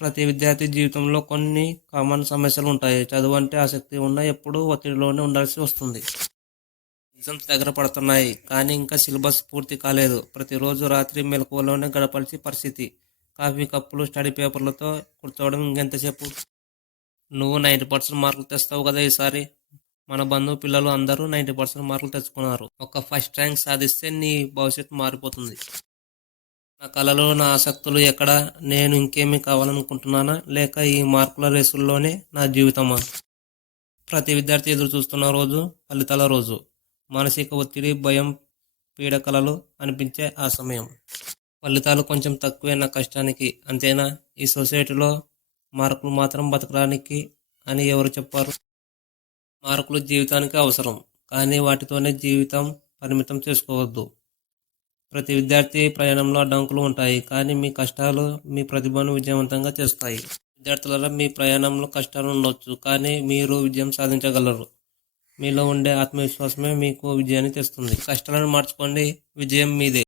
ప్రతి విద్యార్థి జీవితంలో కొన్ని కామన్ సమస్యలు ఉంటాయి. చదువు అంటే ఆసక్తి ఉన్నా ఎప్పుడూ ఒత్తిడిలోనే ఉండాల్సి వస్తుంది. ఎగ్జామ్స్ దగ్గర పడుతున్నాయి, కానీ ఇంకా సిలబస్ పూర్తి కాలేదు. ప్రతిరోజు రాత్రి మెలకువలోనే గడపాల్సిన పరిస్థితి. కాఫీ కప్పులు, స్టడీ పేపర్లతో కూర్చోవడం ఇంకెంతసేపు? నువ్వు 90% మార్కులు తెస్తావు కదా ఈసారి. మన బంధువు పిల్లలు అందరూ 90% మార్కులు తెచ్చుకున్నారు. ఒక ఫస్ట్ ర్యాంక్ సాధిస్తే నీ భవిష్యత్తు మారిపోతుంది. నా కలలు, నా ఆసక్తులు ఎక్కడ? నేను ఇంకేమీ కావాలనుకుంటున్నానా, లేక ఈ మార్కుల రేసుల్లోనే నా జీవితమా? ప్రతి విద్యార్థి ఎదురు చూస్తున్న రోజు ఫలితాల రోజు. మానసిక ఒత్తిడి, భయం, పీడకలలు అనిపించే ఆ సమయం. ఫలితాలు కొంచెం తక్కువే నా కష్టానికి, అంతేనా? ఈ సొసైటీలో మార్కులు మాత్రం బతకడానికి అని ఎవరు చెప్పారు? మార్కులు జీవితానికి అవసరం, కానీ వాటితోనే జీవితం పరిమితం చేసుకోవద్దు. ప్రతి విద్యార్థి ప్రయాణంలో అడ్డంకులు ఉంటాయి, కానీ మీ కష్టాలు మీ ప్రతిభను విజయవంతంగా చేస్తాయి. విద్యార్థులలో మీ ప్రయాణంలో కష్టాలు ఉండొచ్చు, కానీ మీరు విజయం సాధించగలరు. మీలో ఉండే ఆత్మవిశ్వాసమే మీకు విజయాన్ని తెస్తుంది. కష్టాలను మార్చుకోండి, విజయం మీదే.